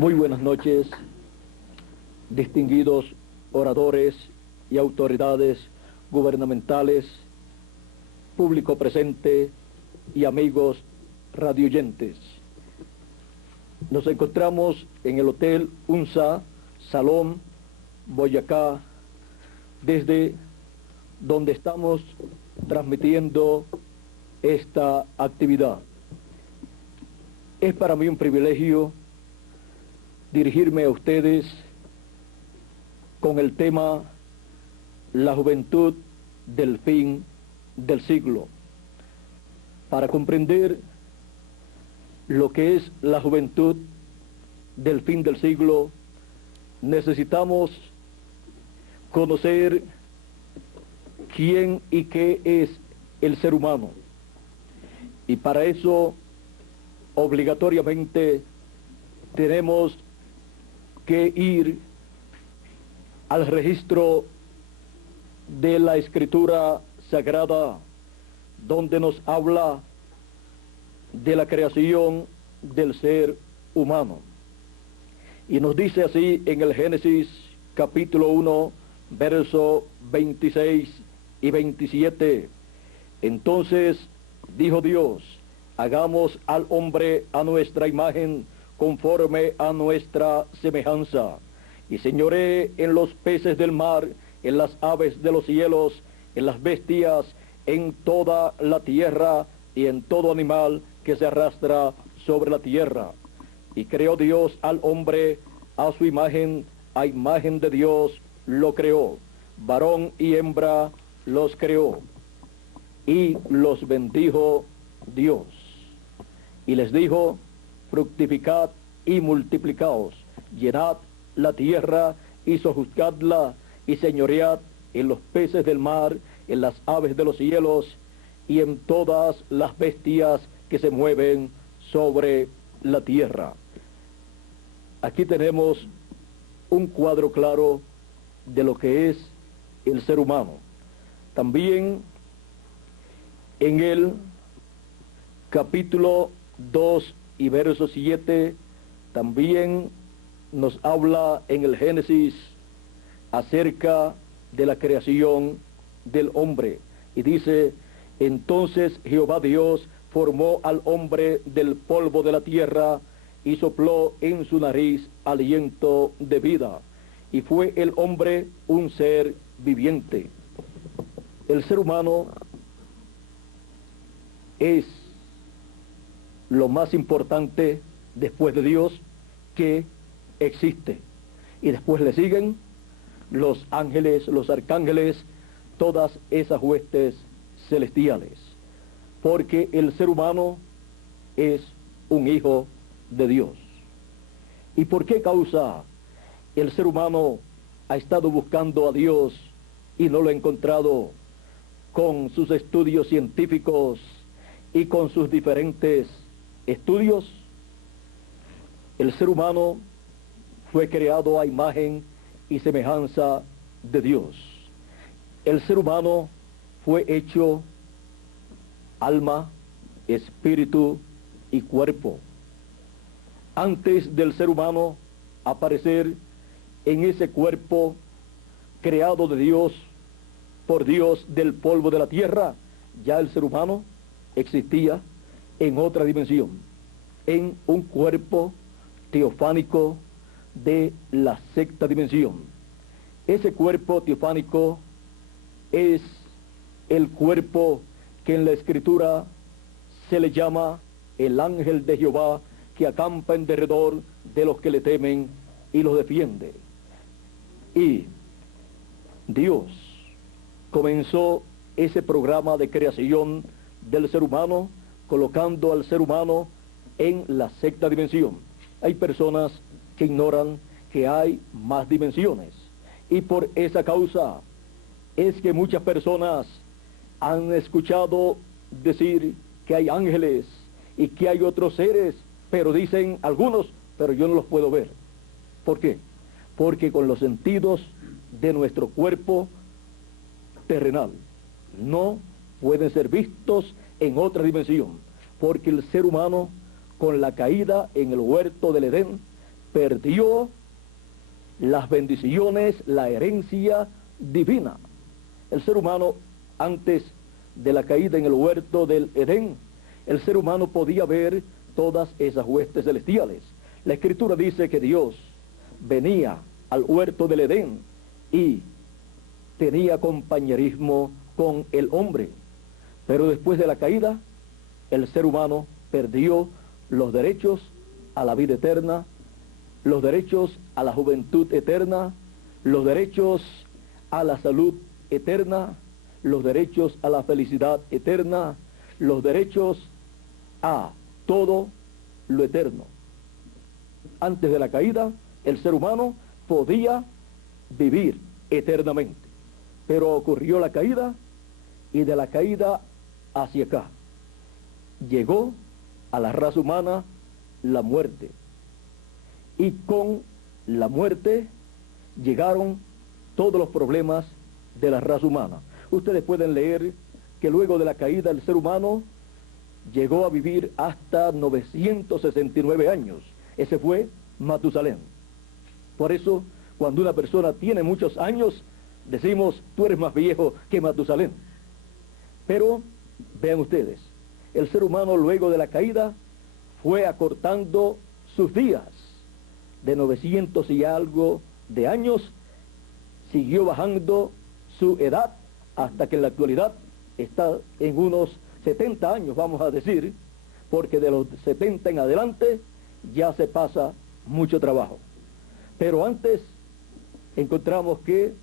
Muy buenas noches, distinguidos oradores y autoridades gubernamentales, público presente y amigos radioyentes. Nos encontramos en el Hotel UNSA, Salón, Boyacá, desde donde estamos transmitiendo esta actividad. Es para mí un privilegio dirigirme a ustedes con el tema La juventud del fin del siglo. Para comprender lo que es la juventud del fin del siglo, necesitamos conocer quién y qué es el ser humano. Y para eso, obligatoriamente, tenemos que ir al registro de la Escritura Sagrada, donde nos habla de la creación del ser humano. Y nos dice así en el Génesis capítulo 1, verso 26 y 27. Entonces dijo Dios: hagamos al hombre a nuestra imagen, conforme a nuestra semejanza, y señoree en los peces del mar, en las aves de los cielos, en las bestias, en toda la tierra, y en todo animal que se arrastra sobre la tierra. Y creó Dios al hombre a su imagen, a imagen de Dios lo creó, varón y hembra los creó, y los bendijo Dios. Y les dijo: fructificad y multiplicaos, llenad la tierra y sojuzgadla, y señoread en los peces del mar, en las aves de los cielos, y en todas las bestias que se mueven sobre la tierra. Aquí tenemos un cuadro claro de lo que es el ser humano. También en el capítulo 2 y verso 7, también nos habla en el Génesis acerca de la creación del hombre. Y dice: entonces Jehová Dios formó al hombre del polvo de la tierra y sopló en su nariz aliento de vida, y fue el hombre un ser viviente. El ser humano es lo más importante después de Dios que existe. Y después le siguen los ángeles, los arcángeles, todas esas huestes celestiales. Porque el ser humano es un hijo de Dios. ¿Y por qué causa el ser humano ha estado buscando a Dios y no lo ha encontrado? Con sus estudios científicos y con sus diferentes estudios, el ser humano fue creado a imagen y semejanza de Dios. El ser humano fue hecho alma, espíritu y cuerpo. Antes del ser humano aparecer en ese cuerpo creado de Dios, por Dios del polvo de la tierra, ya el ser humano existía en otra dimensión, en un cuerpo teofánico de la sexta dimensión. Ese cuerpo teofánico es el cuerpo que en la Escritura se le llama el ángel de Jehová, que acampa en derredor de los que le temen y los defiende. Y Dios comenzó ese programa de creación del ser humano, colocando al ser humano en la sexta dimensión. Hay personas que ignoran que hay más dimensiones, y por esa causa es que muchas personas han escuchado decir que hay ángeles y que hay otros seres, pero dicen algunos, pero yo no los puedo ver. ¿Por qué? Porque con los sentidos de nuestro cuerpo terrenal no pueden ser vistos en otra dimensión, porque el ser humano, con la caída en el huerto del Edén, perdió las bendiciones, la herencia divina. El ser humano, antes de la caída en el huerto del Edén, el ser humano podía ver todas esas huestes celestiales. La Escritura dice que Dios venía al huerto del Edén y tenía compañerismo con el hombre. Pero después de la caída, el ser humano perdió los derechos a la vida eterna, los derechos a la juventud eterna, los derechos a la salud eterna, los derechos a la felicidad eterna, los derechos a todo lo eterno. Antes de la caída, el ser humano podía vivir eternamente, pero ocurrió la caída, y de la caída hacia acá llegó a la raza humana la muerte, y con la muerte llegaron todos los problemas de la raza humana. Ustedes pueden leer que luego de la caída el ser humano llegó a vivir hasta 969 años. Ese fue Matusalén. Por eso, cuando una persona tiene muchos años, decimos, tú eres más viejo que Matusalén. Pero, vean ustedes, el ser humano luego de la caída fue acortando sus días. De 900 y algo de años, siguió bajando su edad hasta que en la actualidad está en unos 70 años, vamos a decir, porque de los 70 en adelante ya se pasa mucho trabajo. Pero antes encontramos que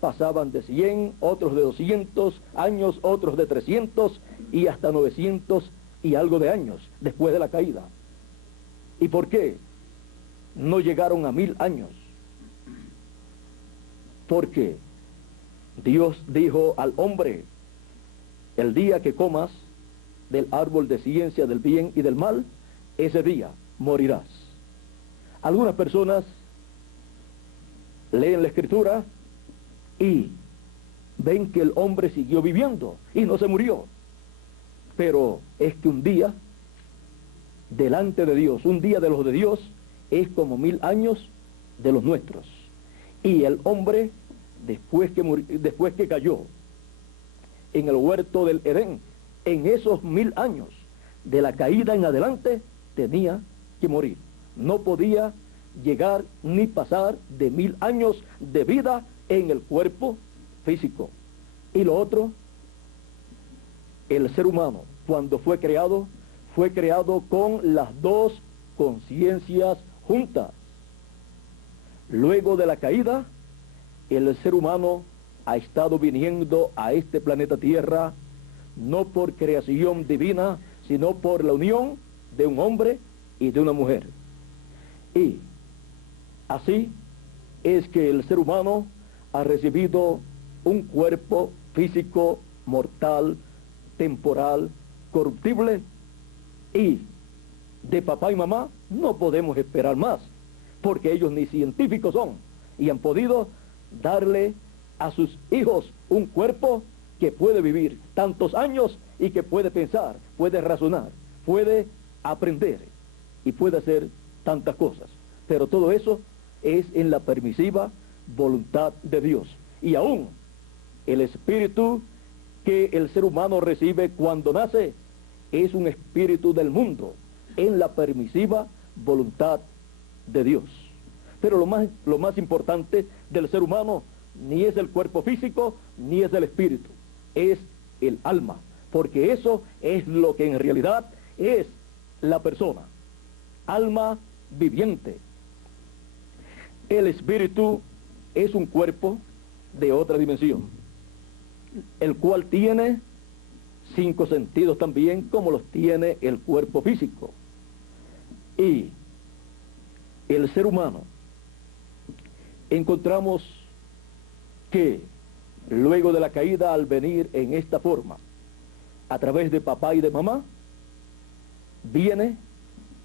pasaban de 100, otros de 200 años, otros de 300 y hasta 900 y algo de años después de la caída. ¿Y por qué no llegaron a 1000 años? Porque Dios dijo al hombre, el día que comas del árbol de ciencia del bien y del mal, ese día morirás. Algunas personas leen la Escritura y ven que el hombre siguió viviendo y no se murió. Pero es que un día delante de Dios, un día de los de Dios, es como 1000 años de los nuestros. Y el hombre, después que cayó en el huerto del Edén, en esos 1000 años de la caída en adelante, tenía que morir. No podía llegar ni pasar de 1000 años de vida en el cuerpo físico. Y lo otro, el ser humano, cuando fue creado con las dos conciencias juntas. Luego de la caída, el ser humano ha estado viniendo a este planeta Tierra no por creación divina, sino por la unión de un hombre y de una mujer. Y así es que el ser humano ha recibido un cuerpo físico mortal, temporal, corruptible, y de papá y mamá no podemos esperar más, porque ellos ni científicos son, y han podido darle a sus hijos un cuerpo que puede vivir tantos años y que puede pensar, puede razonar, puede aprender y puede hacer tantas cosas. Pero todo eso es en la permisiva voluntad de Dios. Y aún el espíritu que el ser humano recibe cuando nace es un espíritu del mundo, en la permisiva voluntad de Dios. Pero lo más importante del ser humano ni es el cuerpo físico, ni es el espíritu, es el alma, porque eso es lo que en realidad es la persona, alma viviente. El espíritu es un cuerpo de otra dimensión, el cual tiene 5 sentidos también, como los tiene el cuerpo físico. Y el ser humano, encontramos que luego de la caída, al venir en esta forma, a través de papá y de mamá, viene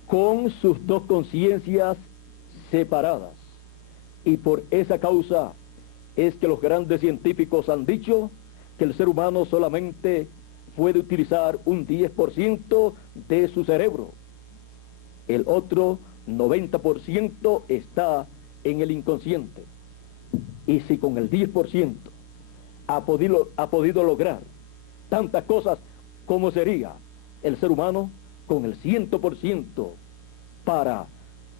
con sus dos conciencias separadas. Y por esa causa es que los grandes científicos han dicho que el ser humano solamente puede utilizar un 10% de su cerebro. El otro 90% está en el inconsciente. Y si con el 10% ha podido lograr tantas cosas, ¿cómo sería el ser humano con el 100% para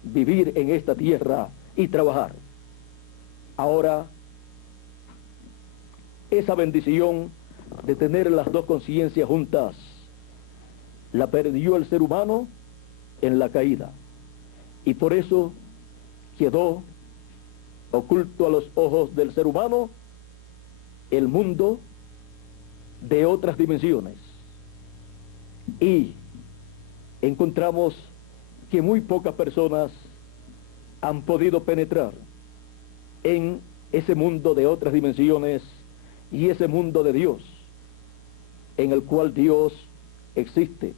vivir en esta tierra y trabajar? Ahora, esa bendición de tener las dos conciencias juntas, la perdió el ser humano en la caída. Y por eso quedó oculto a los ojos del ser humano el mundo de otras dimensiones. Y encontramos que muy pocas personas han podido penetrar en ese mundo de otras dimensiones y ese mundo de Dios, en el cual Dios existe.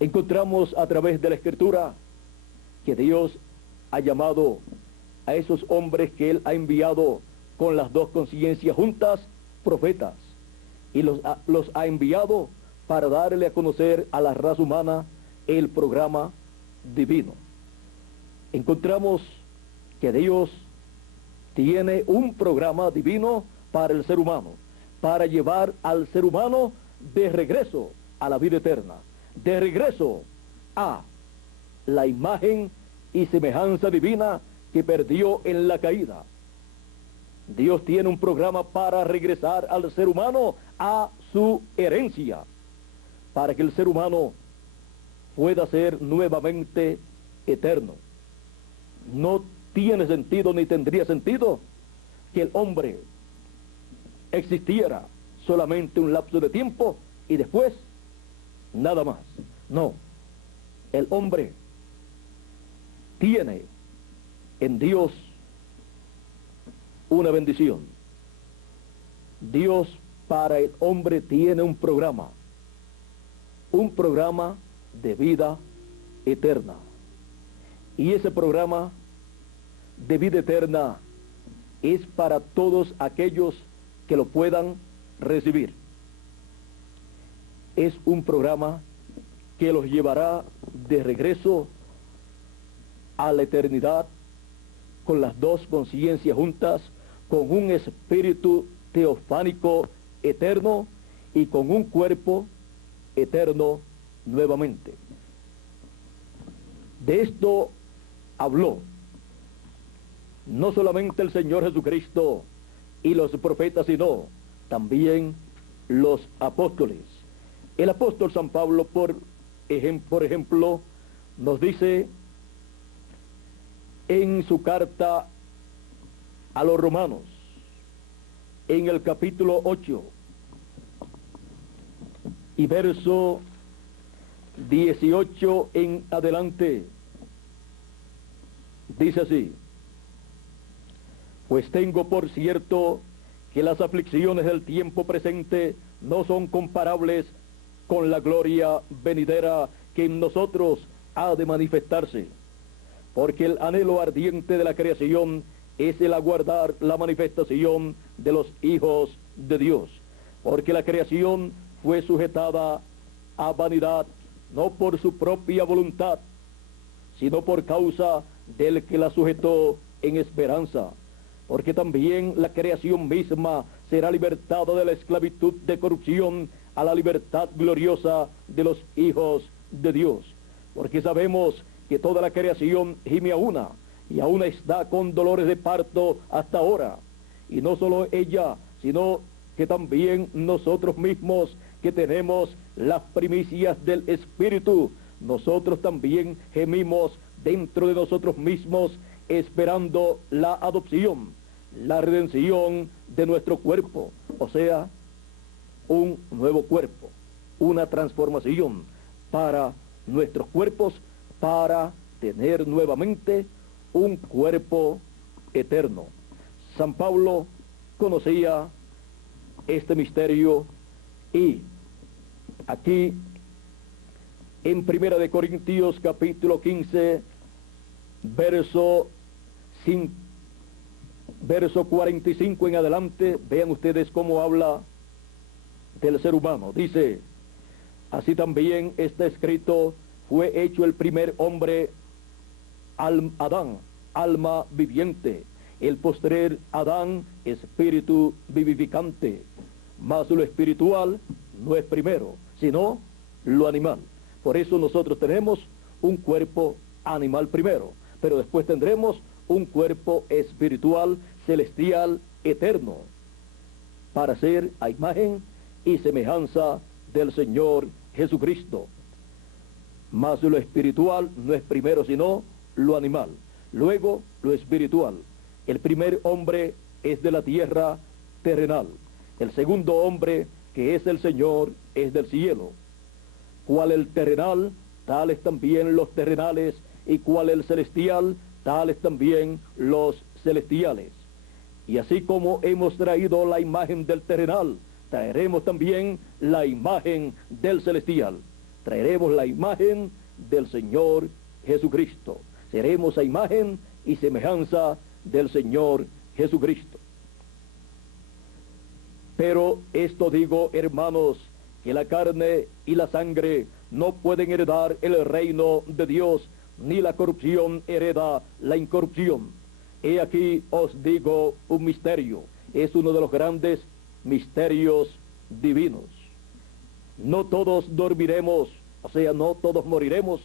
Encontramos a través de la Escritura que Dios ha llamado a esos hombres que Él ha enviado con las dos conciencias juntas, profetas, y los ha enviado para darle a conocer a la raza humana el programa divino. Encontramos que Dios tiene un programa divino para el ser humano, para llevar al ser humano de regreso a la vida eterna, de regreso a la imagen y semejanza divina que perdió en la caída. Dios tiene un programa para regresar al ser humano a su herencia, para que el ser humano pueda ser nuevamente eterno. No tiene sentido ni tendría sentido que el hombre existiera solamente un lapso de tiempo y después nada más. No, el hombre tiene en Dios una bendición. Dios para el hombre tiene un programa de vida eterna. Y ese programa de vida eterna es para todos aquellos que lo puedan recibir. Es un programa que los llevará de regreso a la eternidad con las dos conciencias juntas, con un espíritu teofánico eterno y con un cuerpo eterno nuevamente. De esto habló no solamente el Señor Jesucristo y los profetas, sino también los apóstoles. El apóstol San Pablo, por ejemplo, nos dice en su carta a los romanos, en el capítulo 8 y verso 18 en adelante, dice así: pues tengo por cierto que las aflicciones del tiempo presente no son comparables con la gloria venidera que en nosotros ha de manifestarse, porque el anhelo ardiente de la creación es el aguardar la manifestación de los hijos de Dios, porque la creación fue sujetada a vanidad, no por su propia voluntad, sino por causa del que la sujetó en esperanza, porque también la creación misma será libertada de la esclavitud de corrupción a la libertad gloriosa de los hijos de Dios, porque sabemos que toda la creación gime a una, y aún está con dolores de parto hasta ahora, y no solo ella, sino que también nosotros mismos, que tenemos las primicias del Espíritu, nosotros también gemimos dentro de nosotros mismos, esperando la adopción, la redención de nuestro cuerpo, o sea, un nuevo cuerpo, una transformación para nuestros cuerpos, para tener nuevamente un cuerpo eterno. San Pablo conocía este misterio, y aquí en 1 de Corintios capítulo 15 verso 45 en adelante, vean ustedes cómo habla del ser humano. Dice: así también está escrito, fue hecho el primer hombre Adán, alma viviente. El postrer Adán, espíritu vivificante. Mas lo espiritual no es primero, sino lo animal. Por eso nosotros tenemos un cuerpo animal primero, pero después tendremos un cuerpo espiritual, celestial, eterno, para ser a imagen y semejanza del Señor Jesucristo. Mas lo espiritual no es primero, sino lo animal. Luego, lo espiritual. El primer hombre es de la tierra terrenal. El segundo hombre, que es el Señor, es del cielo. Cual el terrenal, tales también los terrenales, y cual el celestial, tales también los celestiales. Y así como hemos traído la imagen del terrenal, traeremos también la imagen del celestial. Traeremos la imagen del Señor Jesucristo. Seremos a imagen y semejanza del Señor Jesucristo. Pero esto digo, hermanos, que la carne y la sangre no pueden heredar el reino de Dios, ni la corrupción hereda la incorrupción. He aquí os digo un misterio, es uno de los grandes misterios divinos. No todos dormiremos, o sea, no todos moriremos,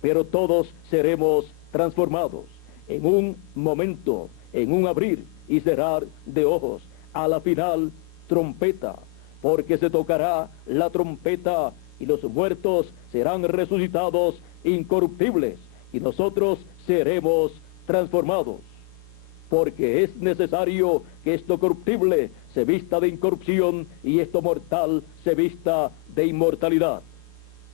pero todos seremos transformados en un momento, en un abrir y cerrar de ojos, a la final trompeta, porque se tocará la trompeta y los muertos serán resucitados incorruptibles y nosotros seremos transformados, porque es necesario que esto corruptible se vista de incorrupción y esto mortal se vista de inmortalidad.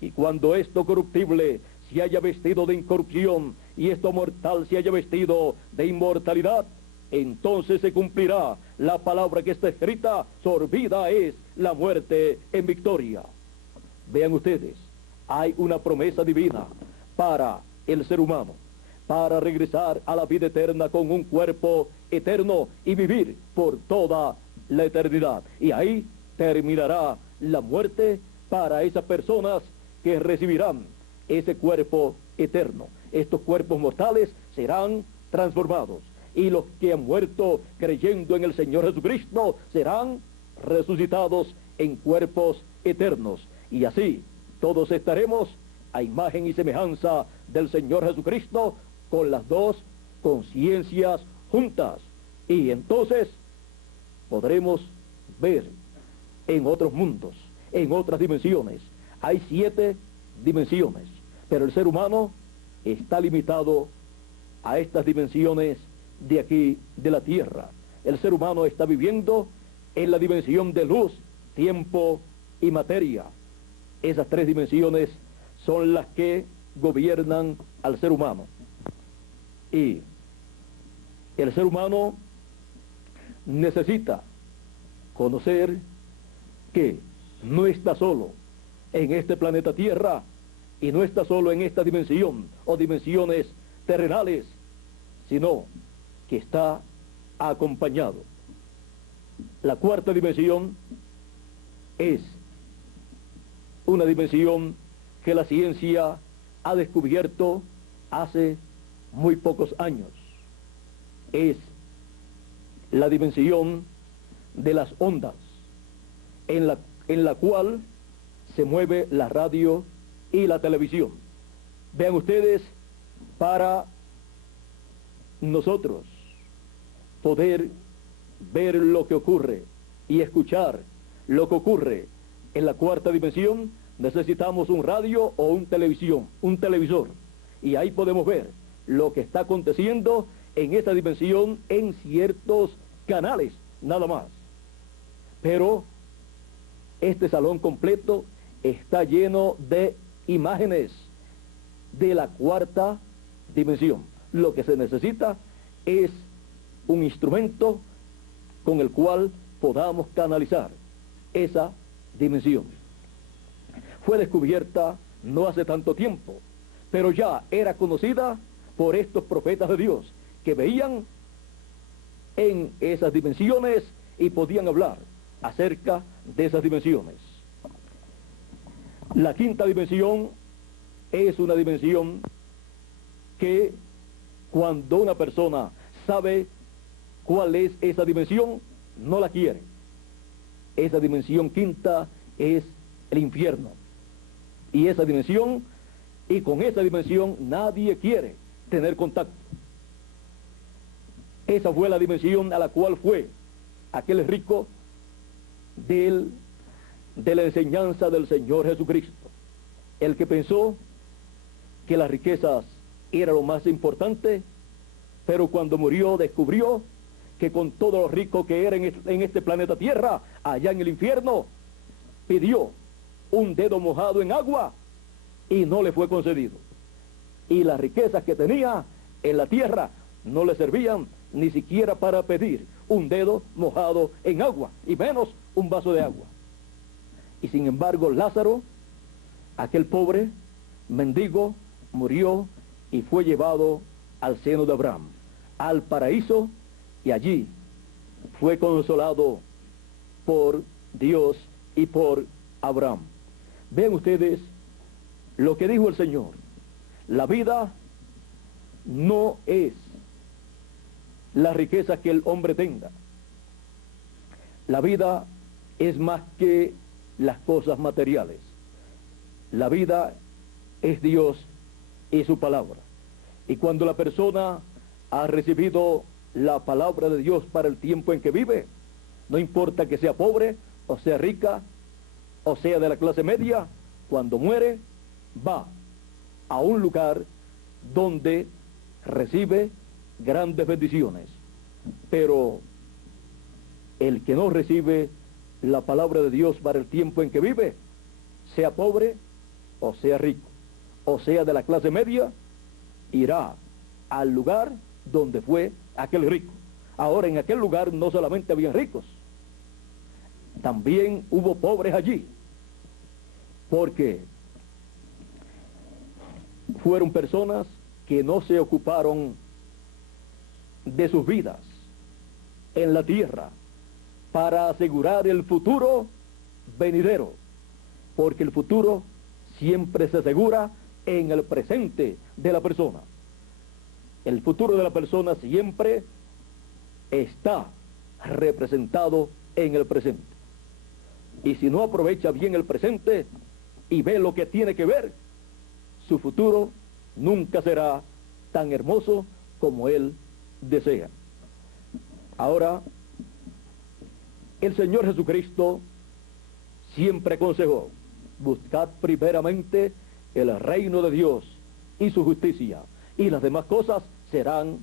Y cuando esto corruptible se haya vestido de incorrupción y esto mortal se haya vestido de inmortalidad, entonces se cumplirá la palabra que está escrita: sorbida es la muerte en victoria. Vean ustedes, hay una promesa divina para el ser humano, para regresar a la vida eterna con un cuerpo eterno y vivir por toda la eternidad. Y ahí terminará la muerte para esas personas que recibirán ese cuerpo eterno. Estos cuerpos mortales serán transformados y los que han muerto creyendo en el Señor Jesucristo serán resucitados en cuerpos eternos. Y así todos estaremos a imagen y semejanza del Señor Jesucristo con las dos conciencias juntas. Y entonces podremos ver en otros mundos, en otras dimensiones. Hay 7 dimensiones, pero el ser humano está limitado a estas dimensiones de aquí, de la tierra. El ser humano está viviendo en la dimensión de luz, tiempo y materia. Esas 3 dimensiones son las que gobiernan al ser humano. Y el ser humano necesita conocer que no está solo en este planeta Tierra y no está solo en esta dimensión o dimensiones terrenales, sino que está acompañado. La 4ª dimensión es una dimensión que la ciencia ha descubierto hace muy pocos años. Es la dimensión de las ondas, en la cual se mueve la radio y la televisión. Vean ustedes, para nosotros poder ver lo que ocurre y escuchar lo que ocurre en la 4ª dimensión, necesitamos un radio o un televisor, y ahí podemos ver lo que está aconteciendo en esa dimensión en ciertos canales, nada más. Pero este salón completo está lleno de imágenes de la 4ª dimensión. Lo que se necesita es un instrumento con el cual podamos canalizar esa dimensión. Fue descubierta no hace tanto tiempo, pero ya era conocida por estos profetas de Dios que veían en esas dimensiones y podían hablar acerca de esas dimensiones. La 5ª dimensión es una dimensión que Cuando una persona sabe cuál es esa dimensión, no la quiere. Esa dimensión quinta es el infierno. Y esa dimensión, y con esa dimensión nadie quiere tener contacto. Esa fue la dimensión a la cual fue aquel rico de la enseñanza del Señor Jesucristo. El que pensó que las riquezas era lo más importante, pero cuando murió descubrió que con todo lo rico que era en este planeta Tierra, allá en el infierno, pidió un dedo mojado en agua y no le fue concedido. Y las riquezas que tenía en la tierra no le servían ni siquiera para pedir un dedo mojado en agua, y menos un vaso de agua. Y sin embargo Lázaro, aquel pobre mendigo, murió y fue llevado al seno de Abraham, al paraíso, y allí fue consolado por Dios y por Abraham. Vean ustedes lo que dijo el Señor. La vida no es la riqueza que el hombre tenga. La vida es más que las cosas materiales. La vida es Dios y su palabra. Y cuando la persona ha recibido la palabra de Dios para el tiempo en que vive, no importa que sea pobre o sea rica o sea de la clase media, cuando muere va a un lugar donde recibe grandes bendiciones. Pero el que no recibe la palabra de Dios para el tiempo en que vive, sea pobre o sea rico, o sea de la clase media, irá al lugar donde fue aquel rico. Ahora, en aquel lugar no solamente había ricos, también hubo pobres allí, porque fueron personas que no se ocuparon de sus vidas en la tierra para asegurar el futuro venidero, porque el futuro siempre se asegura en el presente de la persona. El futuro de la persona siempre está representado en el presente. Y si no aprovecha bien el presente y ve lo que tiene que ver, su futuro nunca será tan hermoso como él desea. Ahora, el Señor Jesucristo siempre aconsejó: buscad primeramente el reino de Dios y su justicia, y las demás cosas serán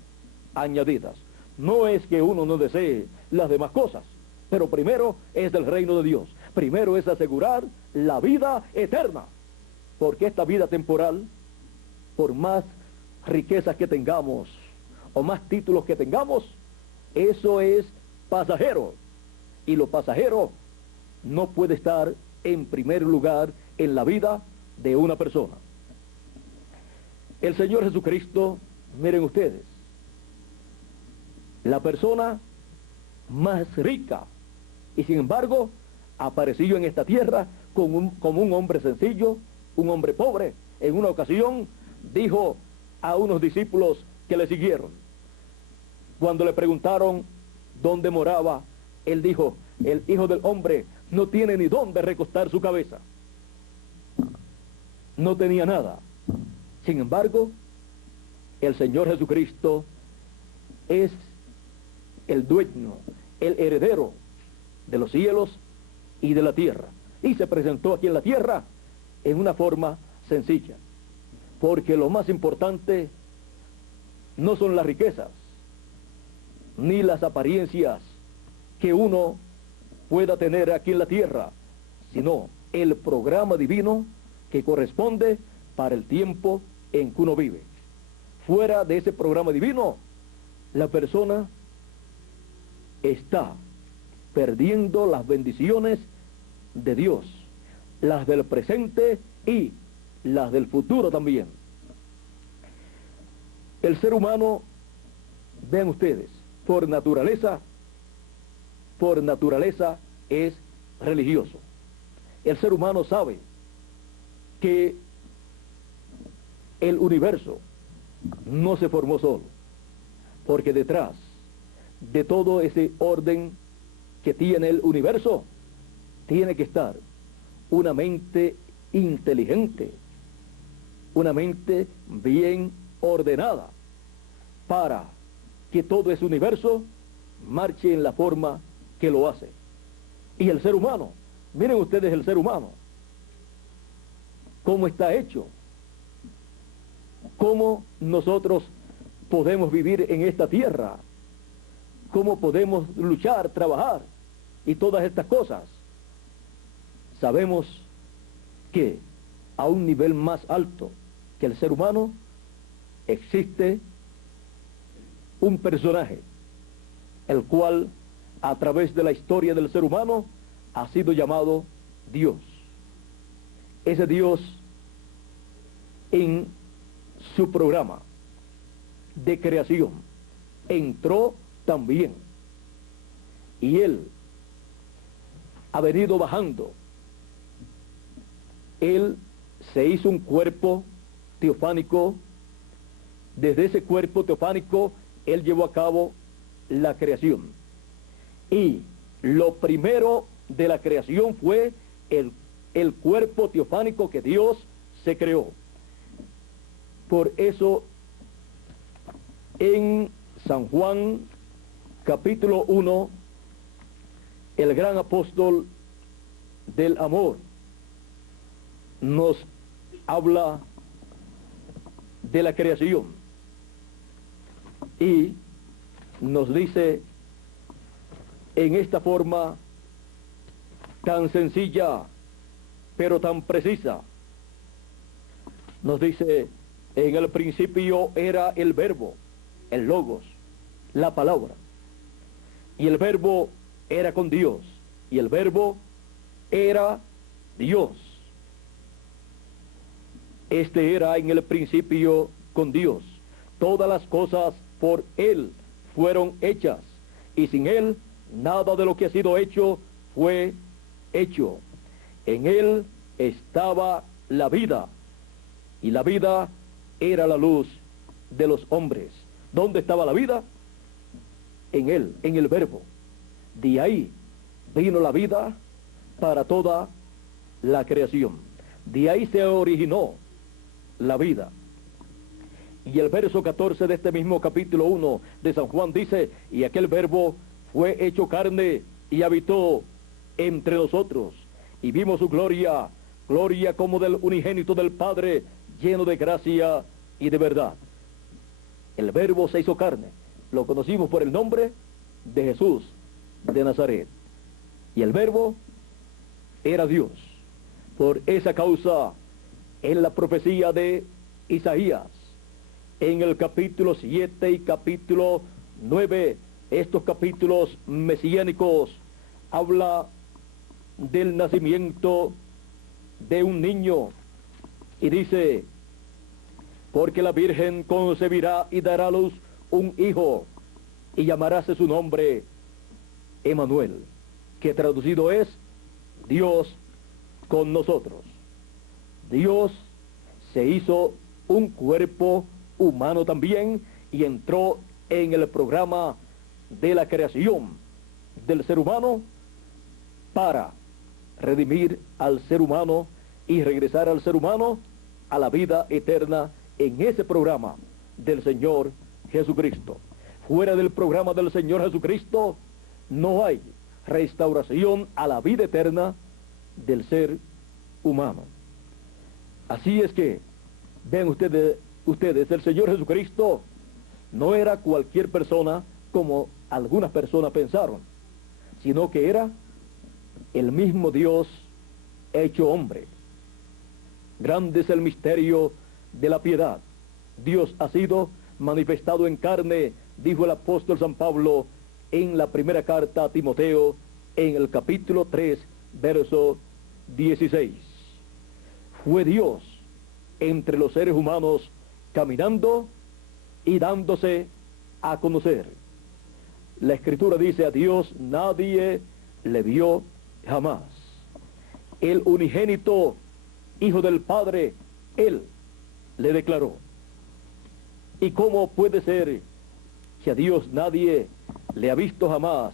añadidas. No es que uno no desee las demás cosas, pero primero es el reino de Dios. Primero es asegurar la vida eterna, porque esta vida temporal, por más riquezas que tengamos o más títulos que tengamos, eso es pasajero, y lo pasajero no puede estar en primer lugar en la vida de una persona. El Señor Jesucristo, miren ustedes, la persona más rica, y sin embargo apareció en esta tierra como un hombre sencillo, un hombre pobre. En una ocasión dijo a unos discípulos que le siguieron, cuando le preguntaron dónde moraba, él dijo: el Hijo del Hombre no tiene ni dónde recostar su cabeza. No tenía nada. Sin embargo, el Señor Jesucristo es el dueño, el heredero de los cielos y de la tierra. Y se presentó aquí en la tierra en una forma sencilla, porque lo más importante no son las riquezas, ni las apariencias que uno pueda tener aquí en la tierra, sino el programa divino que corresponde para el tiempo en que uno vive. Fuera de ese programa divino, la persona está perdiendo las bendiciones de Dios, las del presente y las del futuro también. El ser humano, vean ustedes, por naturaleza es religioso. El ser humano sabe que el universo no se formó solo, Porque detrás de todo ese orden que tiene el universo, tiene que estar una mente inteligente, una mente bien ordenada, para que todo ese universo marche en la forma que lo hace. Y el ser humano, miren ustedes el ser humano, cómo está hecho, cómo nosotros podemos vivir en esta tierra, cómo podemos luchar, trabajar y todas estas cosas. Sabemos que a un nivel más alto que el ser humano existe un personaje, el cual a través de la historia del ser humano ha sido llamado Dios. Ese Dios, en su programa de creación, entró también, y Él ha venido bajando. Él se hizo un cuerpo teofánico. Desde ese cuerpo teofánico Él llevó a cabo la creación, y lo primero de la creación fue el cuerpo teofánico que Dios se creó. Por eso en San Juan capítulo 1, el gran apóstol del amor nos habla de la creación y nos dice en esta forma tan sencilla pero tan precisa. Nos dice: en el principio era el verbo, el logos, la palabra, y el verbo era con Dios, y el verbo era Dios. Este era en el principio con Dios. Todas las cosas por Él fueron hechas, y sin Él nada de lo que ha sido hecho fue hecho. En Él estaba la vida, y la vida era la luz de los hombres. ¿Dónde estaba la vida? En Él, en el verbo. De ahí vino la vida para toda la creación. De ahí se originó la vida. Y el verso 14 de este mismo capítulo 1 de San Juan dice: y aquel verbo fue hecho carne y habitó entre nosotros, y vimos su gloria, gloria como del unigénito del Padre, lleno de gracia y de verdad. El verbo se hizo carne, lo conocimos por el nombre de Jesús de Nazaret, y el verbo era Dios. Por esa causa, en la profecía de Isaías, en el capítulo 7 y capítulo 9, estos capítulos mesiánicos, habla del nacimiento de un niño, y dice: porque la Virgen concebirá y dará a luz un hijo, y llamaráse su nombre Emmanuel, que traducido es Dios con nosotros. Dios se hizo un cuerpo humano también, y entró en el programa de la creación del ser humano para redimir al ser humano y regresar al ser humano a la vida eterna en ese programa del Señor Jesucristo. Fuera del programa del Señor Jesucristo no hay restauración a la vida eterna del ser humano. Así es que, ven ustedes, el Señor Jesucristo no era cualquier persona como algunas personas pensaron, sino que era el mismo Dios hecho hombre. Grande es el misterio de la piedad. Dios ha sido manifestado en carne, dijo el apóstol San Pablo en la primera carta a Timoteo, en el capítulo 3, verso 16. Fue Dios entre los seres humanos, caminando y dándose a conocer. La Escritura dice: a Dios nadie le vio jamás. El unigénito Hijo del Padre, Él le declaró. ¿Y cómo puede ser que a Dios nadie le ha visto jamás.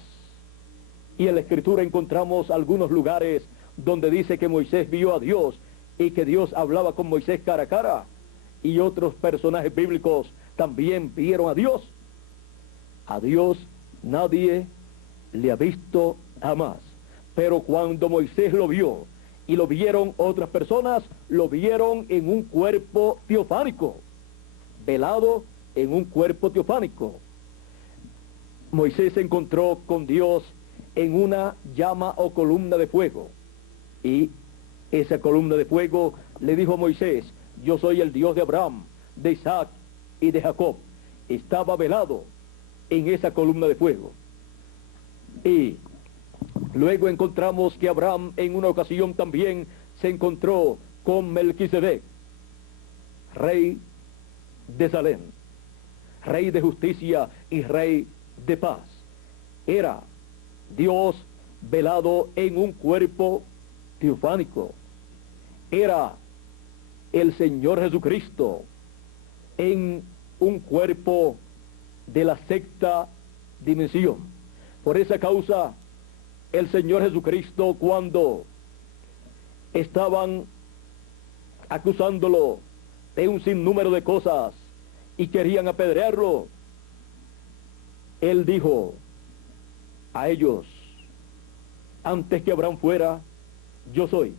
Y en la Escritura encontramos algunos lugares donde dice que Moisés vio a Dios y que Dios hablaba con Moisés cara a cara. Y otros personajes bíblicos también vieron a Dios. A Dios nadie le ha visto jamás. Pero cuando Moisés lo vio y lo vieron otras personas, lo vieron en un cuerpo teofánico, velado en un cuerpo teofánico. Moisés se encontró con Dios en una llama o columna de fuego. Y esa columna de fuego le dijo a Moisés: yo soy el Dios de Abraham, de Isaac y de Jacob. Estaba velado en esa columna de fuego. Y luego encontramos que Abraham en una ocasión también se encontró con Melquisedec, rey de Salem, rey de justicia y rey de paz. Era Dios velado en un cuerpo teofánico. Era el Señor Jesucristo en un cuerpo de la sexta dimensión. Por esa causa, el Señor Jesucristo, cuando estaban acusándolo de un sinnúmero de cosas y querían apedrearlo, Él dijo a ellos: antes que Abraham fuera, yo soy.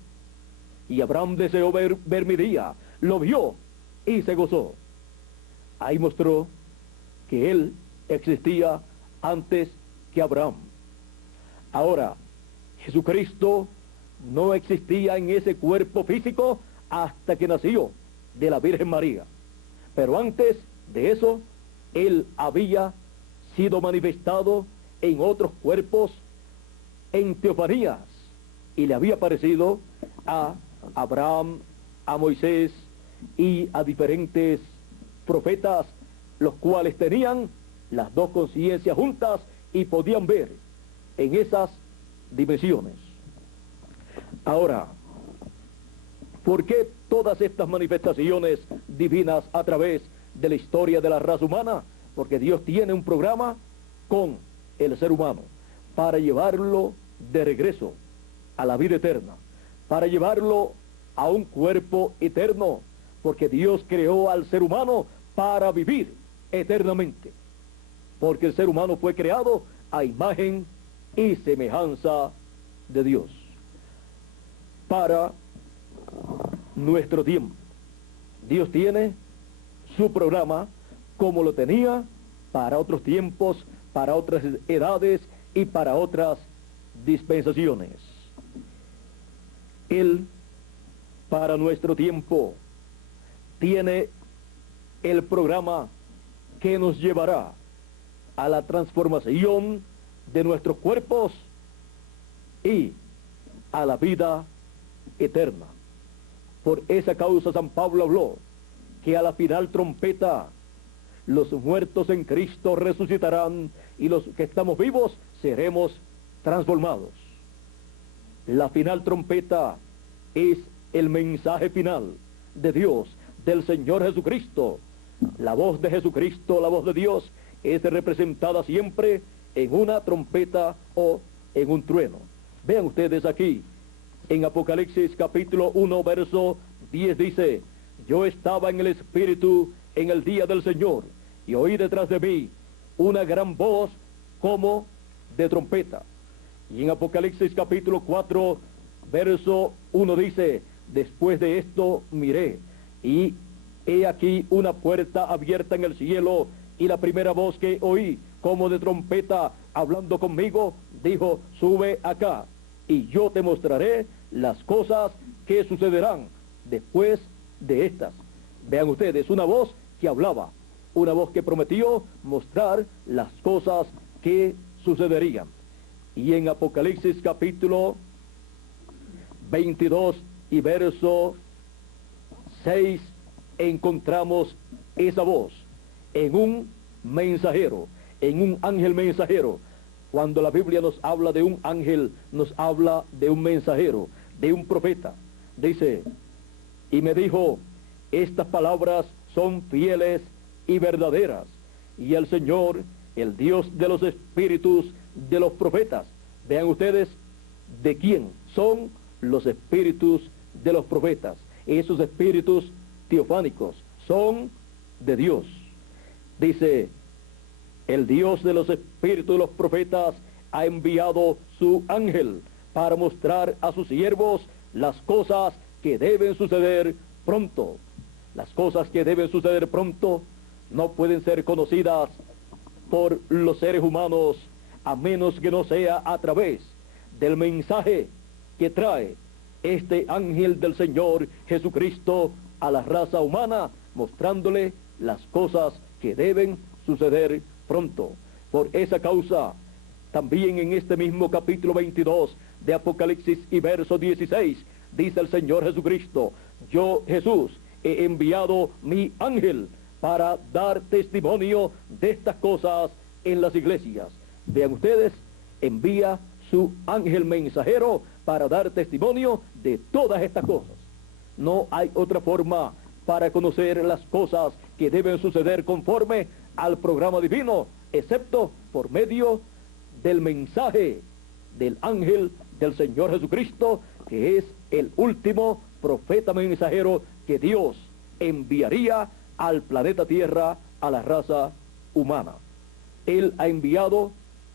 Y Abraham deseó ver mi día, lo vio y se gozó. Ahí mostró que Él existía antes que Abraham. Ahora, Jesucristo no existía en ese cuerpo físico hasta que nació de la Virgen María. Pero antes de eso, Él había sido manifestado en otros cuerpos, en teofanías, y le había parecido a Abraham, a Moisés y a diferentes profetas, los cuales tenían las dos conciencias juntas y podían ver en esas dimensiones. Ahora, ¿por qué todas estas manifestaciones divinas a través de la historia de la raza humana? Porque Dios tiene un programa con el ser humano para llevarlo de regreso a la vida eterna, para llevarlo a un cuerpo eterno, porque Dios creó al ser humano para vivir eternamente, porque el ser humano fue creado a imagen y semejanza de Dios. Para nuestro tiempo, Dios tiene su programa como lo tenía para otros tiempos, para otras edades y para otras dispensaciones. Él, para nuestro tiempo, tiene el programa que nos llevará a la transformación de nuestros cuerpos y a la vida eterna. Por esa causa San Pablo habló que a la final trompeta los muertos en Cristo resucitarán y los que estamos vivos seremos transformados. La final trompeta es el mensaje final de Dios, del Señor Jesucristo. La voz de Jesucristo, la voz de Dios, es representada siempre en una trompeta o en un trueno. Vean ustedes aquí, en Apocalipsis capítulo 1, verso 10 dice: yo estaba en el Espíritu en el día del Señor, y oí detrás de mí una gran voz como de trompeta. Y en Apocalipsis capítulo 4, verso 1 dice: después de esto miré, y he aquí una puerta abierta en el cielo, y la primera voz que oí, como de trompeta, hablando conmigo, dijo: sube acá, y yo te mostraré las cosas que sucederán después de estas. Vean ustedes, una voz que hablaba, una voz que prometió mostrar las cosas que sucederían. Y en Apocalipsis capítulo 22 y verso 6 encontramos esa voz en un mensajero, en un ángel mensajero. Cuando la Biblia nos habla de un ángel, nos habla de un mensajero, de un profeta. Dice: y me dijo, estas palabras son fieles y verdaderas, y el Señor el Dios de los espíritus de los profetas. Vean ustedes de quién son los espíritus de los profetas. Esos espíritus teofánicos son de Dios. Dice, el Dios de los espíritus de los profetas ha enviado su ángel para mostrar a sus siervos las cosas que deben suceder pronto. Las cosas que deben suceder pronto no pueden ser conocidas por los seres humanos a menos que no sea a través del mensaje que trae este ángel del Señor Jesucristo a la raza humana, mostrándole las cosas que deben suceder pronto. Por esa causa, también en este mismo capítulo 22 de Apocalipsis y verso 16, dice el Señor Jesucristo, yo Jesús he enviado mi ángel para dar testimonio de estas cosas en las iglesias. Vean ustedes, envía su ángel mensajero para dar testimonio de todas estas cosas. No hay otra forma para conocer las cosas que deben suceder conforme al programa divino, excepto por medio del mensaje del ángel del Señor Jesucristo, que es el último profeta mensajero que Dios enviaría al planeta Tierra, a la raza humana. Él ha enviado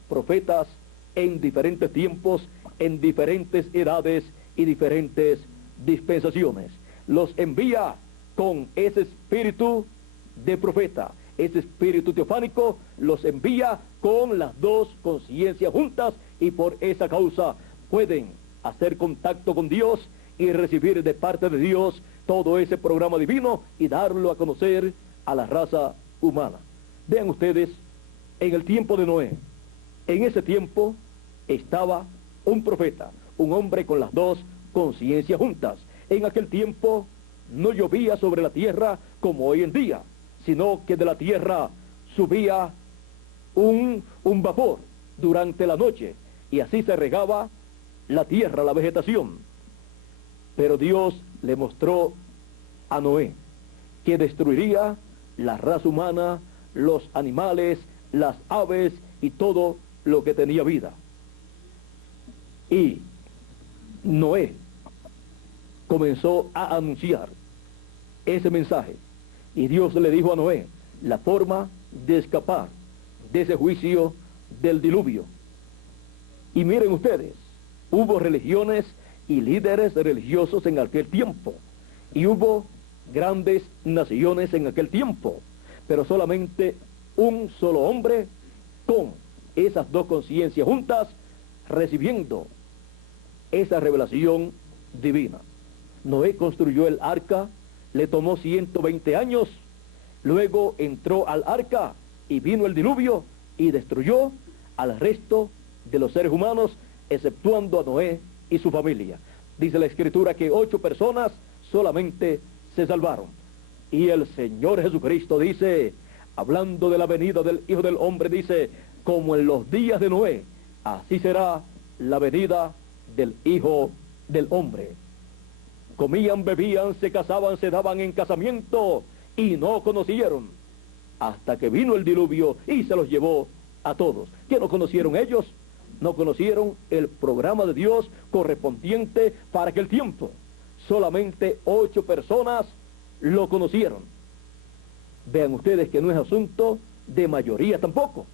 profetas en diferentes tiempos, en diferentes edades y diferentes dispensaciones. Los envía con ese espíritu de profeta. Ese espíritu teofánico los envía con las dos conciencias juntas, y por esa causa pueden hacer contacto con Dios y recibir de parte de Dios todo ese programa divino y darlo a conocer a la raza humana. Vean ustedes, en el tiempo de Noé, en ese tiempo estaba un profeta, un hombre con las dos conciencias juntas. En aquel tiempo no llovía sobre la tierra como hoy en día, sino que de la tierra subía un vapor durante la noche, y así se regaba la tierra, la vegetación. Pero Dios le mostró a Noé que destruiría la raza humana, los animales, las aves y todo lo que tenía vida. Y Noé comenzó a anunciar ese mensaje, y Dios le dijo a Noé la forma de escapar de ese juicio del diluvio. Y miren ustedes, hubo religiones y líderes religiosos en aquel tiempo, y hubo grandes naciones en aquel tiempo, pero solamente un solo hombre con esas dos conciencias juntas, recibiendo esa revelación divina. Noé construyó el arca, le tomó 120 años, luego entró al arca y vino el diluvio y destruyó al resto de los seres humanos, exceptuando a Noé y su familia. Dice la Escritura que 8 personas solamente se salvaron. Y el Señor Jesucristo dice, hablando de la venida del Hijo del Hombre, dice, como en los días de Noé, así será la venida del Hijo del Hombre. Comían, bebían, se casaban, se daban en casamiento y no conocieron, hasta que vino el diluvio y se los llevó a todos. ¿Qué no conocieron ellos? No conocieron el programa de Dios correspondiente para aquel tiempo. Solamente 8 personas lo conocieron. Vean ustedes que no es asunto de mayoría tampoco.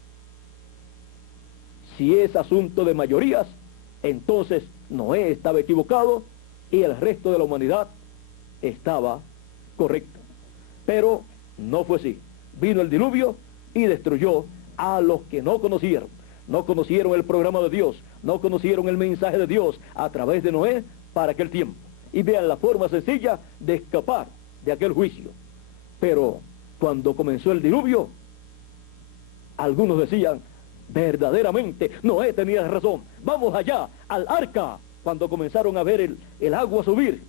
Si es asunto de mayorías, entonces Noé estaba equivocado y el resto de la humanidad estaba correcto. Pero no fue así. Vino el diluvio y destruyó a los que no conocieron. No conocieron el programa de Dios, no conocieron el mensaje de Dios a través de Noé para aquel tiempo. Y vean la forma sencilla de escapar de aquel juicio. Pero cuando comenzó el diluvio, algunos decían, verdaderamente Noé tenía razón, vamos allá al arca. Cuando comenzaron a ver el agua subir.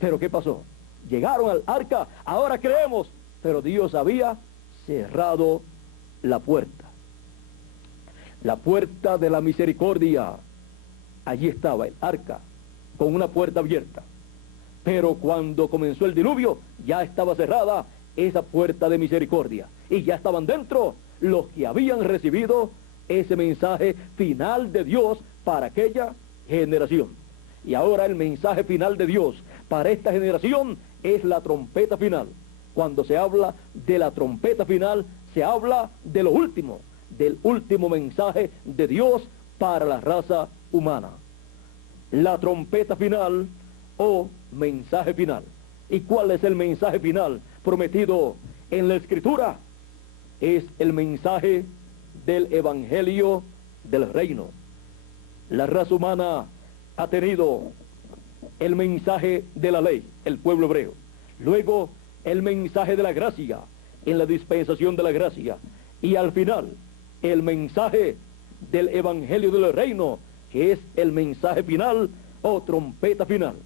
Pero ¿qué pasó? Llegaron al arca, ahora creemos, pero Dios había cerrado la puerta. La puerta de la misericordia. Allí estaba el arca, con una puerta abierta. Pero cuando comenzó el diluvio, ya estaba cerrada esa puerta de misericordia. Y ya estaban dentro los que habían recibido ese mensaje final de Dios para aquella generación. Y ahora el mensaje final de Dios para esta generación es la trompeta final. Cuando se habla de la trompeta final, se habla de lo último, del último mensaje de Dios para la raza humana. La trompeta final o mensaje final. ¿Y cuál es el mensaje final prometido en la Escritura? Es el mensaje del Evangelio del Reino. La raza humana ha tenido el mensaje de la ley, el pueblo hebreo. Luego, el mensaje de la gracia, en la dispensación de la gracia. Y al final, el mensaje del Evangelio del Reino, que es el mensaje final o trompeta final.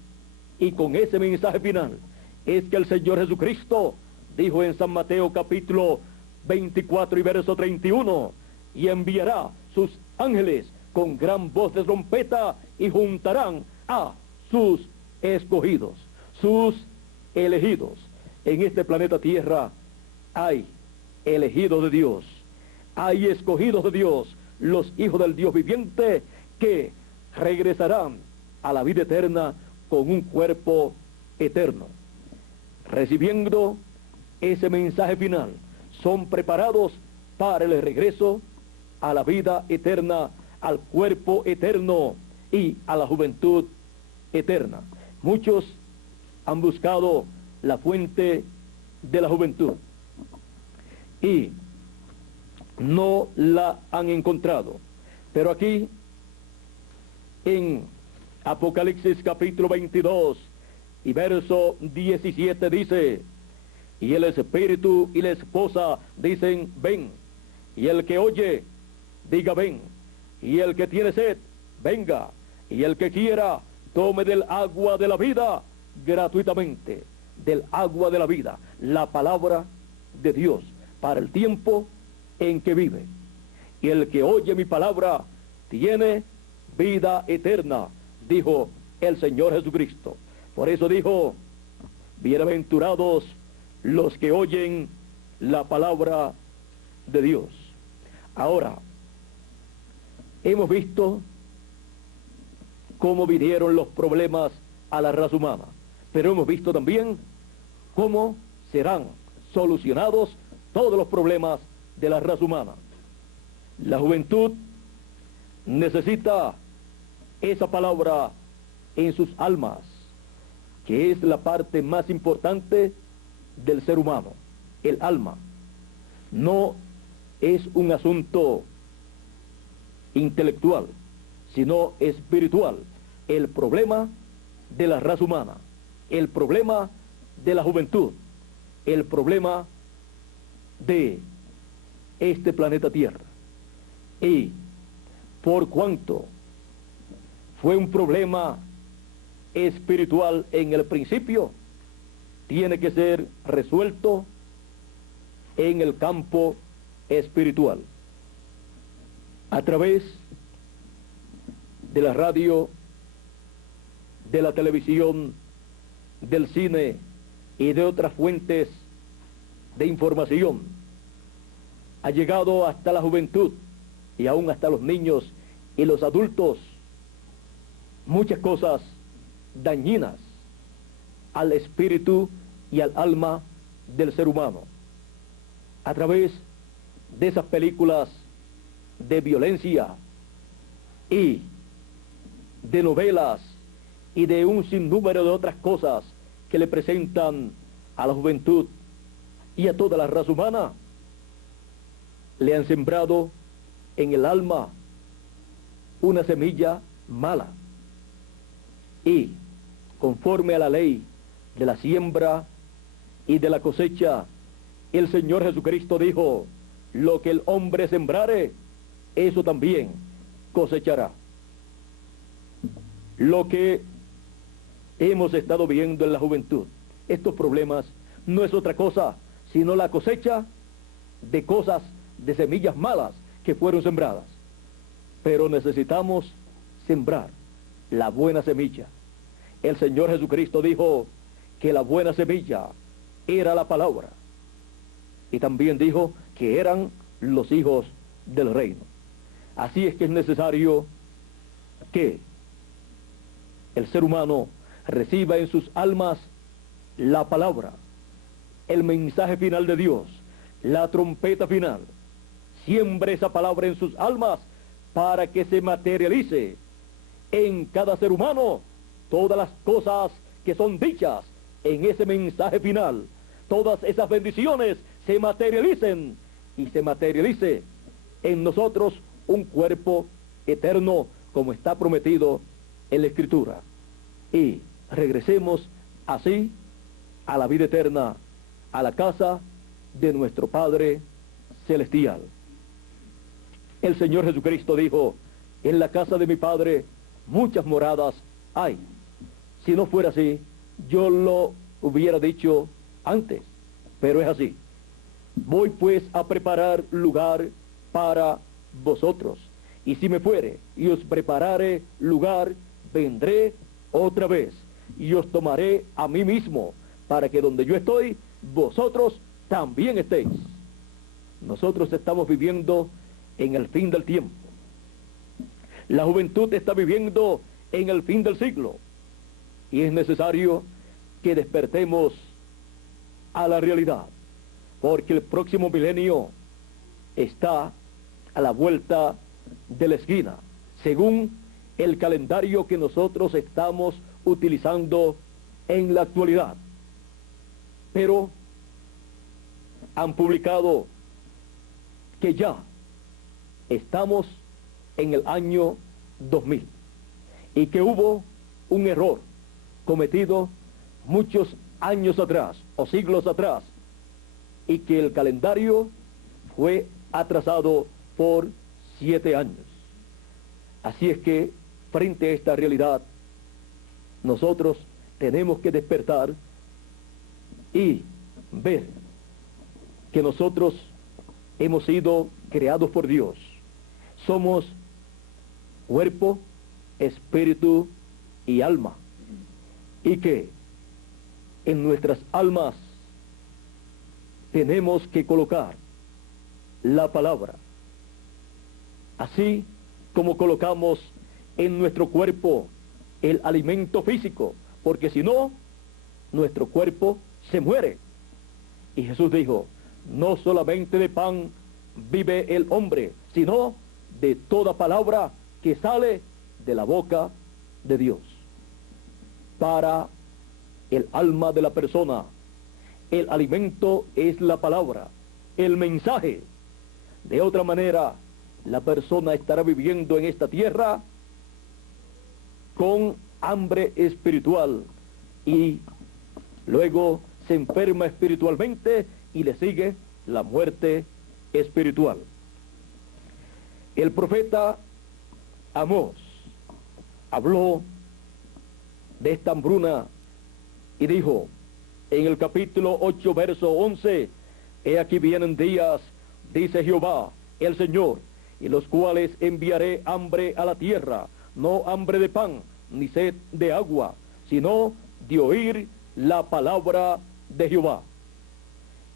Y con ese mensaje final es que el Señor Jesucristo dijo en San Mateo capítulo 24 y verso 31, y enviará sus ángeles con gran voz de trompeta y juntarán a sus escogidos, sus elegidos. En este planeta Tierra hay elegidos de Dios, hay escogidos de Dios, los hijos del Dios viviente que regresarán a la vida eterna con un cuerpo eterno. Recibiendo ese mensaje final, son preparados para el regreso a la vida eterna, al cuerpo eterno y a la juventud eterna. Muchos han buscado la fuente de la juventud y no la han encontrado. Pero aquí en Apocalipsis capítulo 22 y verso 17 dice: y el espíritu y la esposa dicen, ven. Y el que oye, diga, ven. Y el que tiene sed, venga. Y el que quiera, tome del agua de la vida gratuitamente. Del agua de la vida, la palabra de Dios para el tiempo en que vive. Y el que oye mi palabra tiene vida eterna, dijo el Señor Jesucristo. Por eso dijo, bienaventurados los que oyen la palabra de Dios. Ahora, hemos visto cómo vinieron los problemas a la raza humana, pero hemos visto también cómo serán solucionados todos los problemas de la raza humana. La juventud necesita esa palabra en sus almas, que es la parte más importante del ser humano. El alma no es un asunto intelectual, sino espiritual. El problema de la raza humana, el problema de la juventud, el problema de este planeta Tierra. Y por cuanto fue un problema espiritual en el principio, tiene que ser resuelto en el campo espiritual, a través de la radio, de la televisión, del cine y de otras fuentes de información. Ha llegado hasta la juventud y aún hasta los niños y los adultos muchas cosas dañinas al espíritu y al alma del ser humano, a través de esas películas de violencia y de novelas y de un sinnúmero de otras cosas que le presentan a la juventud y a toda la raza humana. Le han sembrado en el alma una semilla mala, y conforme a la ley de la siembra y de la cosecha, el Señor Jesucristo dijo, lo que el hombre sembrare, eso también cosechará. Lo que hemos estado viendo en la juventud, estos problemas, no es otra cosa sino la cosecha de cosas, de semillas malas que fueron sembradas. Pero necesitamos sembrar la buena semilla. El Señor Jesucristo dijo que la buena semilla era la palabra, y también dijo que eran los hijos del reino. Así es que es necesario que el ser humano reciba en sus almas la palabra, el mensaje final de Dios, la trompeta final. Siembre esa palabra en sus almas para que se materialice en cada ser humano todas las cosas que son dichas en ese mensaje final. Todas esas bendiciones se materialicen y se materialice en nosotros un cuerpo eterno como está prometido en la Escritura. Y regresemos así a la vida eterna, a la casa de nuestro Padre Celestial. El Señor Jesucristo dijo, en la casa de mi Padre muchas moradas hay. Si no fuera así, yo lo hubiera dicho antes, pero es así. Voy pues a preparar lugar para vosotros, y si me fuere y os preparare lugar, vendré otra vez, y os tomaré a mí mismo, para que donde yo estoy, vosotros también estéis. Nosotros estamos viviendo en el fin del tiempo. La juventud está viviendo en el fin del siglo, y es necesario que despertemos a la realidad, porque el próximo milenio está a la vuelta de la esquina, según el calendario que nosotros estamos utilizando en la actualidad. Pero han publicado que ya estamos en el año 2000 y que hubo un error cometido muchos años atrás o siglos atrás, y que el calendario fue atrasado por 7 años. Así es que frente a esta realidad nosotros tenemos que despertar y ver que nosotros hemos sido creados por Dios. Somos cuerpo, espíritu y alma, y que en nuestras almas tenemos que colocar la palabra, así como colocamos en nuestro cuerpo el alimento físico, porque si no, nuestro cuerpo se muere. Y Jesús dijo, no solamente de pan vive el hombre, sino de toda palabra que sale de la boca de Dios. Para el alma de la persona, el alimento es la palabra, el mensaje. De otra manera, la persona estará viviendo en esta tierra con hambre espiritual y luego se enferma espiritualmente y le sigue la muerte espiritual. El profeta Amós habló de esta hambruna y dijo en el capítulo 8, verso 11, he aquí vienen días, dice Jehová, el Señor, y los cuales enviaré hambre a la tierra, no hambre de pan, ni sed de agua, sino de oír la palabra de Jehová.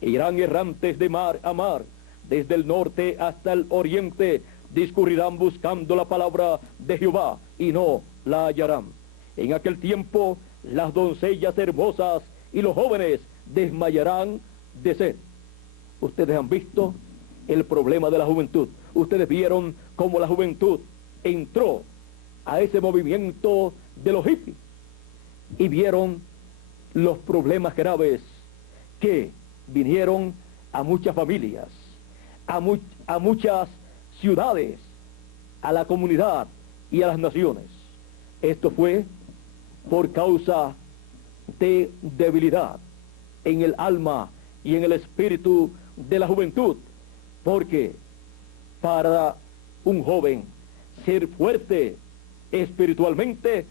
E irán errantes de mar a mar, desde el norte hasta el oriente, discurrirán buscando la palabra de Jehová, y no la hallarán. En aquel tiempo, las doncellas hermosas y los jóvenes desmayarán de sed. Ustedes han visto el problema de la juventud. Ustedes vieron cómo la juventud entró a ese movimiento de los hippies y vieron los problemas graves que vinieron a muchas familias, a muchas ciudades, a la comunidad y a las naciones. Esto fue por causa de debilidad en el alma y en el espíritu de la juventud, porque para un joven ser fuerte espiritualmente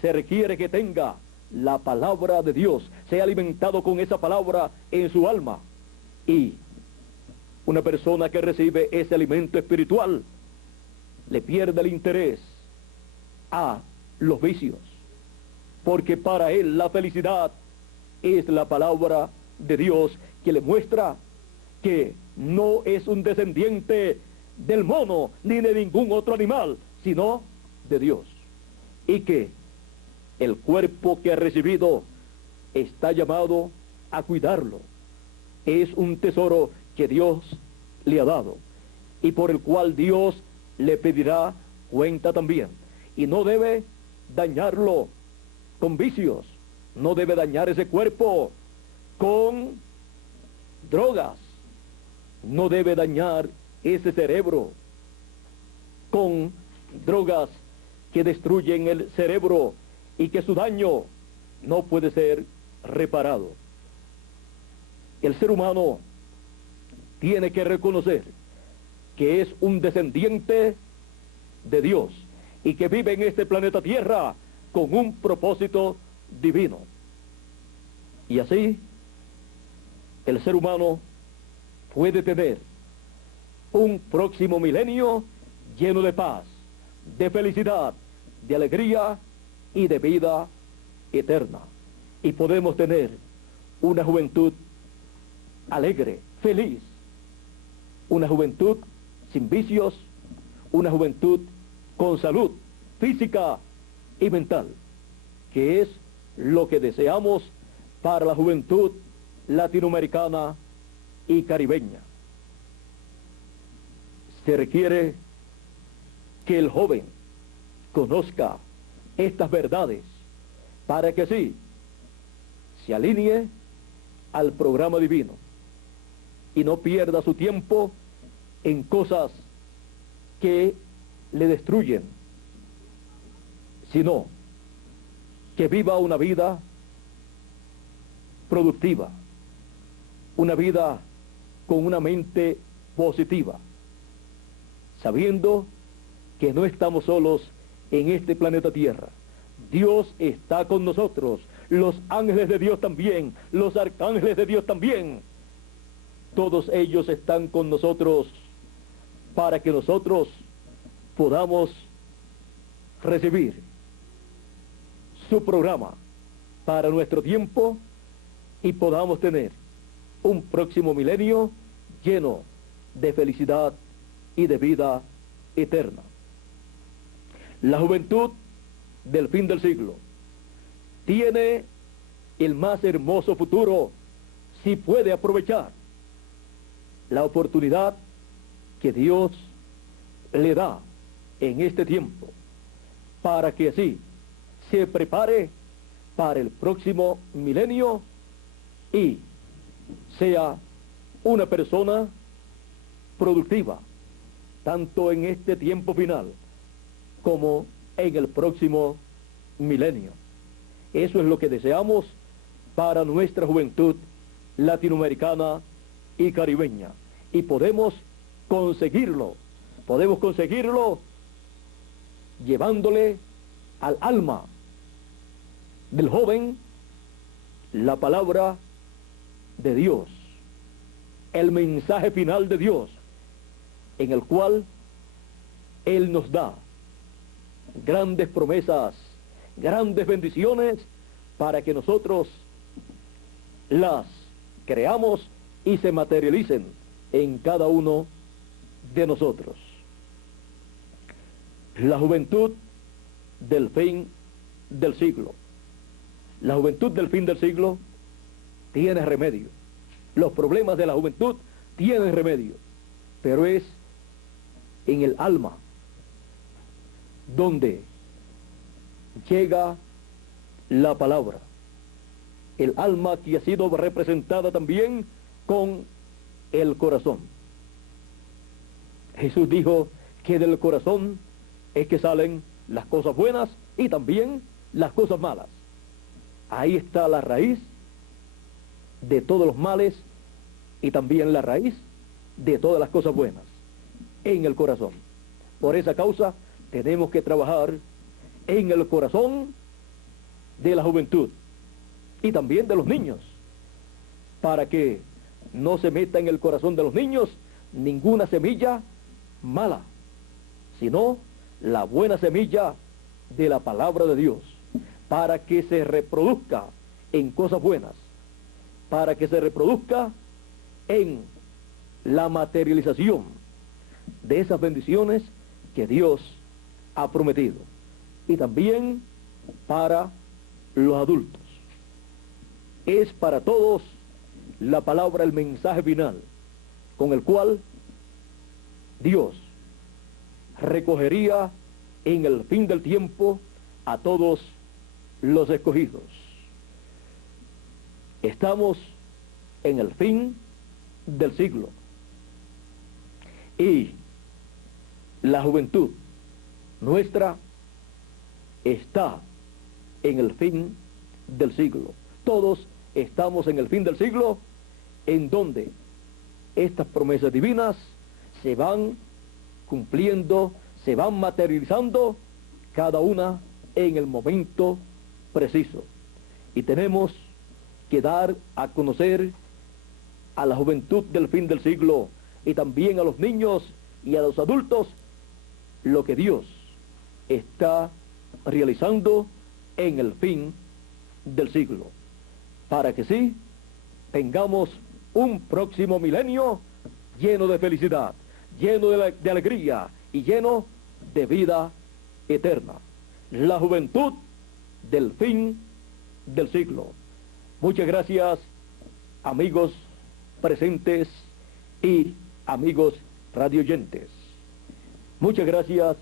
se requiere que tenga la palabra de Dios, sea alimentado con esa palabra en su alma. Y una persona que recibe ese alimento espiritual le pierde el interés a los vicios, porque para él la felicidad es la palabra de Dios, que le muestra que no es un descendiente del mono ni de ningún otro animal, sino de Dios. Y que el cuerpo que ha recibido está llamado a cuidarlo. Es un tesoro que Dios le ha dado y por el cual Dios le pedirá cuenta también. Y no debe dañarlo con vicios, no debe dañar ese cuerpo con drogas, no debe dañar ese cerebro con drogas que destruyen el cerebro y que su daño no puede ser reparado. El ser humano tiene que reconocer que es un descendiente de Dios y que vive en este planeta Tierra con un propósito divino. Y así, el ser humano puede tener un próximo milenio lleno de paz, de felicidad, de alegría y de vida eterna. Y podemos tener una juventud alegre, feliz, una juventud sin vicios, una juventud con salud física y mental, que es lo que deseamos para la juventud latinoamericana y caribeña. Se requiere que el joven conozca estas verdades para que sí se alinee al programa divino y no pierda su tiempo en cosas que le destruyen, sino que viva una vida productiva, una vida con una mente positiva, sabiendo que no estamos solos en este planeta Tierra. Dios está con nosotros, los ángeles de Dios también, los arcángeles de Dios también. Todos ellos están con nosotros para que nosotros podamos recibir su programa para nuestro tiempo y podamos tener un próximo milenio lleno de felicidad y de vida eterna. La juventud del fin del siglo tiene el más hermoso futuro si puede aprovechar la oportunidad que Dios le da en este tiempo para que así se prepare para el próximo milenio y sea una persona productiva, tanto en este tiempo final como en el próximo milenio. Eso es lo que deseamos para nuestra juventud latinoamericana y caribeña. Y podemos conseguirlo llevándole al alma del joven la palabra de Dios, el mensaje final de Dios, en el cual Él nos da grandes promesas, grandes bendiciones, para que nosotros las creamos y se materialicen en cada uno de nosotros. La juventud del fin del siglo. La juventud del fin del siglo tiene remedio. Los problemas de la juventud tienen remedio, pero es en el alma donde llega la palabra. El alma que ha sido representada también con el corazón. Jesús dijo que del corazón es que salen las cosas buenas y también las cosas malas. Ahí está la raíz de todos los males y también la raíz de todas las cosas buenas, en el corazón. Por esa causa tenemos que trabajar en el corazón de la juventud y también de los niños, para que no se meta en el corazón de los niños ninguna semilla mala, sino la buena semilla de la palabra de Dios, para que se reproduzca en cosas buenas, para que se reproduzca en la materialización de esas bendiciones que Dios ha prometido. Y también para los adultos. Es para todos la palabra, el mensaje final, con el cual Dios recogería en el fin del tiempo a todos los escogidos. Estamos en el fin del siglo y la juventud nuestra está en el fin del siglo. Todos estamos en el fin del siglo, en donde estas promesas divinas se van cumpliendo, se van materializando, cada una en el momento preciso. Y tenemos que dar a conocer a la juventud del fin del siglo y también a los niños y a los adultos lo que Dios está realizando en el fin del siglo, para que sí tengamos un próximo milenio lleno de felicidad, lleno de alegría y lleno de vida eterna. La juventud del fin del siglo. Muchas gracias, amigos presentes y amigos radioyentes. Muchas gracias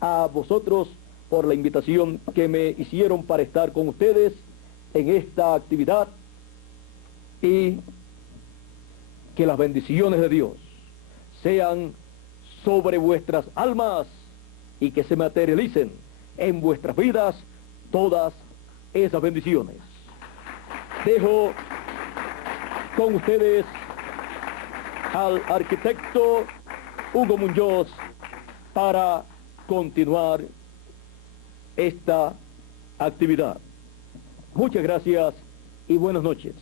a vosotros por la invitación que me hicieron para estar con ustedes en esta actividad, y que las bendiciones de Dios sean sobre vuestras almas y que se materialicen en vuestras vidas todas esas bendiciones. Dejo con ustedes al arquitecto Hugo Muñoz para continuar esta actividad. Muchas gracias y buenas noches.